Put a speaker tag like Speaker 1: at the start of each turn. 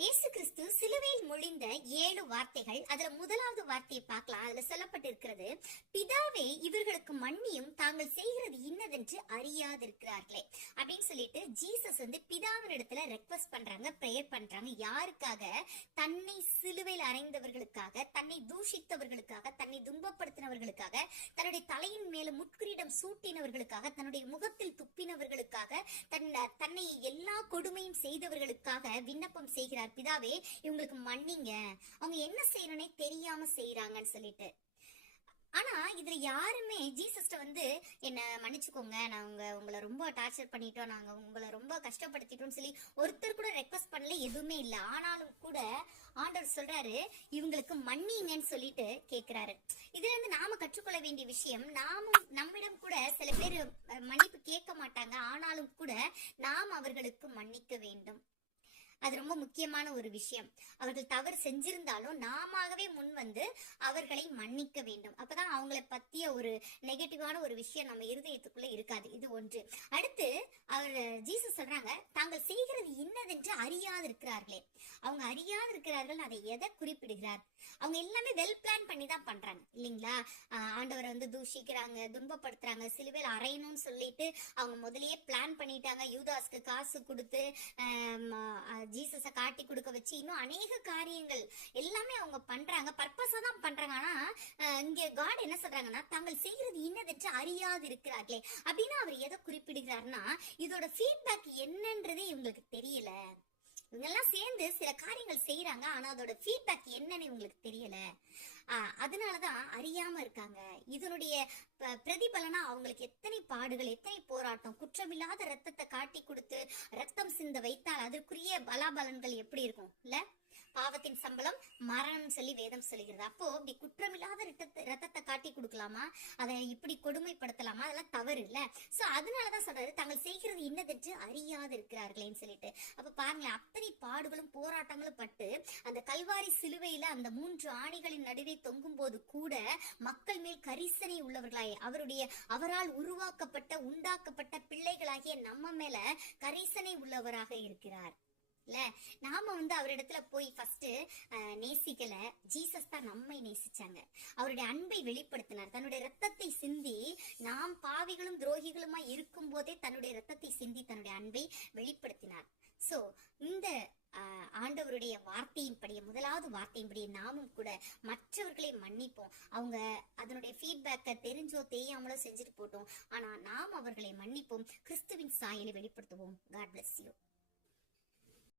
Speaker 1: இயேசு கிறிஸ்து சிலுவையில் மொழிந்த ஏழு வார்த்தைகள் அதுல முதலாவது வார்த்தையை பார்க்கலாம் அதுல சொல்லப்பட்டிருக்கிறது பிதாவே இவர்களுக்கு மன்னியும் தாங்கள் செய்கிறது இன்னதென்று அறியாதிருக்கிறார்களே அப்படின்னு சொல்லிட்டு ஜீசஸ் வந்து பிதாவின் இடத்துல ரெக்வஸ்ட் பண்றாங்க பிரேயர் பண்றாங்க யாருக்காக தன்னை சிலுவையில் அறைந்தவர்களுக்காக தன்னை தூஷித்தவர்களுக்காக தன்னை துன்பப்படுத்தினவர்களுக்காக தன்னுடைய தலையின் மேல முட்கிரீடம் சூட்டினவர்களுக்காக தன்னுடைய முகத்தில் துப்பினவர்களுக்காக தன் தன்னை எல்லா கொடுமையும் செய்தவர்களுக்காக விண்ணப்பம் செய்கிறார் சொல்றார் பிதாவே இவங்களுக்கு மன்னிங்க அவங்க என்ன செய்யறனே தெரியாம செய்யறாங்கன்னு சொல்லிட்டு ஆனா இதுல யாருமே ஜீசஸ்ட வந்து என்ன மன்னிச்சுக்கோங்க நாங்க உங்களை ரொம்ப டார்ச்சர் பண்ணிட்டோம் நாங்க உங்களை ரொம்ப கஷ்டப்படுத்திட்டோம்னு சொல்லி ஒருத்தர் கூட ரெக்வஸ்ட் பண்ணல எதுவுமே இல்லை ஆனாலும் கூட ஆண்டவர் சொல்றாரு இவங்களுக்கு மன்னிங்கன்னு சொல்லிட்டு கேக்குறாரு இதுல இருந்து நாம கற்றுக்கொள்ள வேண்டிய விஷயம் நாமும் நம்மிடம் கூட சில பேர் மன்னிப்பு கேட்க மாட்டாங்க ஆனாலும் கூட நாம் அவர்களுக்கு மன்னிக்க வேண்டும் அது ரொம்ப முக்கியமான ஒரு விஷயம் அவர்கள் தவறு செஞ்சிருந்தாலும் நாமவே முன் வந்து அவர்களை மன்னிக்க வேண்டும் அப்பதான் அவங்கள பத்திய ஒரு நெகட்டிவான ஒரு விஷயம் நம்ம இருதயத்துக்குள்ள இருக்காது இது ஒன்று அடுத்து அவர் ஜீசஸ் சொல்றாங்க தாங்கள் செய்கிறது இன்னதென்று அறியாது இருக்கிறார்களே அவங்க அறியாது இருக்கிறார்கள் அதை எதை குறிப்பிடுகிறார் அவங்க எல்லாமே வெல் பிளான் பண்ணி தான் பண்றாங்க இல்லைங்களா ஆண்டவரை வந்து தூஷிக்கிறாங்க துன்பப்படுத்துறாங்க சிலுவையில் அறையணும்னு சொல்லிட்டு அவங்க முதலேயே பிளான் பண்ணிட்டாங்க யூதாஸ்க்கு காசு கொடுத்து காட்டி கொடுக்க வச்சு இன்னும் அநேக காரியங்கள் எல்லாமே அவங்க பண்றாங்க பர்பஸா தான் பண்றாங்க ஆனா இங்க காட் என்ன சொல்றாங்கன்னா தாங்கள் செய்யறது இன்னதற்று அறியாது இருக்கிறார்களே அப்படின்னு அவர் எதை குறிப்பிடுகிறாருன்னா இதோட ஃபீட்பேக் என்னன்றதே இவங்களுக்கு தெரியல இவங்கெல்லாம் சேர்ந்து சில காரியங்கள் செய்யறாங்க ஆனா அதோட ஃபீட்பேக் என்னன்னு இவங்களுக்கு தெரியல அதனாலதான் அறியாம இருக்காங்க இதனுடைய பிரதிபலனா அவங்களுக்கு எத்தனை பாடுகள் எத்தனை போராட்டம் குற்றமில்லாத ரத்தத்தை காட்டி கொடுத்து ரத்தம் சிந்த வைத்தால் அதற்குரிய பலாபலன்கள் எப்படி இருக்கும் இல்ல பாவத்தின் சம்பளம் மரணம் சொல்லி வேதம் சொல்லுகிறது அப்போ இப்படி குற்றமில்லாத ரத்தத்தை காட்டி கொடுக்கலாமா அதை இப்படி கொடுமைப்படுத்தலாமா அதெல்லாம் தவறு இல்ல சோ அதனாலதான் சொல்றாரு தாங்கள் செய்கிறது இன்னதென்று அறியாது இருக்கிறார்களேன்னு சொல்லிட்டு அப்ப பாருங்களேன் அத்தனை பாடுகளும் போராட்டங்களும் பட்டு அந்த கல்வாரி சிலுவையில அந்த மூன்று ஆணைகளின் நடுவே தொங்கும் போது கூட மக்கள் மேல் கரிசனை உள்ளவர்களாய் அவருடைய அவரால் உருவாக்கப்பட்ட உண்டாக்கப்பட்ட பிள்ளைகளாகிய நம்ம மேல கரிசனை உள்ளவராக இருக்கிறார் இல்ல நாம வந்து அவரிடத்துல போய் ஃபர்ஸ்ட் நேசிக்கல ஜீசஸ் தான் நம்மை நேசிச்சாங்க அவருடைய அன்பை வெளிப்படுத்தினார் தன்னுடைய ரத்தத்தை சிந்தி நாம் பாவிகளும் துரோகிகளுமா இருக்கும் போதே தன்னுடைய ரத்தத்தை சிந்தி தன்னுடைய அன்பை வெளிப்படுத்தினார் சோ இந்த ஆண்டவருடைய வார்த்தையின்படியே முதலாவது வார்த்தையின்படியே நாமும் கூட மற்றவர்களை மன்னிப்போம் அவங்க அதனுடைய ஃபீட்பேக்கை தெரிஞ்சோ தெரியாமலோ செஞ்சுட்டு போட்டோம் ஆனா நாம் அவர்களை மன்னிப்போம் கிறிஸ்துவின் சாயலை வெளிப்படுத்துவோம் காட் பிளஸ் யூ